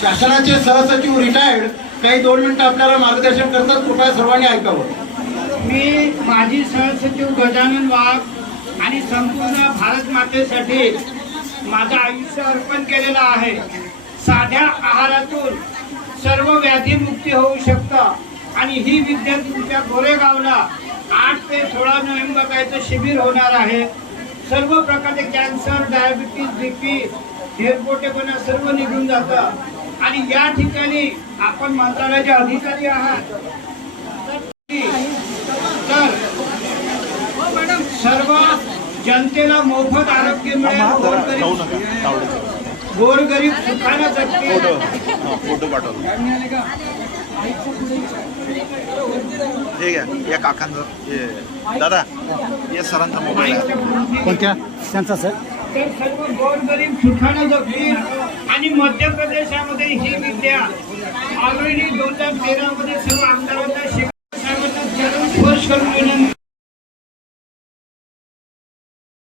शासनाचे सहसचिव रिटायर्ड काही दोन मिनिटं आपल्याला मार्गदर्शन करतात कृपया सर्वांनी ऐकावं. मी माजी सहसचिव गजानन वाघ आणि संपूर्ण भारत मातेसाठी माझं आयुष्य अर्पण केलेलं आहे. साध्या आहारातून सर्व व्याधीमुक्ती होऊ शकतं आणि ही विद्या तुमच्या गोरेगावला आठ ते सोळा नोव्हेंबर याचं शिबिर होणार आहे. सर्व प्रकारचे कॅन्सर डायबिटीज बीपी हेरपोटेपणा सर्व निघून जातं आणि या ठिकाणी आपण मंत्रालयाचे अधिकारी आहात. तर सर्व जनतेला मोफत आरोग्य मिळेल गोरगरीब गोरगरीब सुखानं जगतील. फोटो पाठवतो. ठीक आहे या काकांचं हे दादा या सरांचा मोबाईल कोणत्या? त्यांचा सर? तर सर्व गोरगरीब सुखानं जगतील. आणि मध्य प्रदेशामध्ये ही विद्या ऑलरेडी दोन हजार तेरामध्ये सर्व आमदारांना शिक्षण स्पर्श करून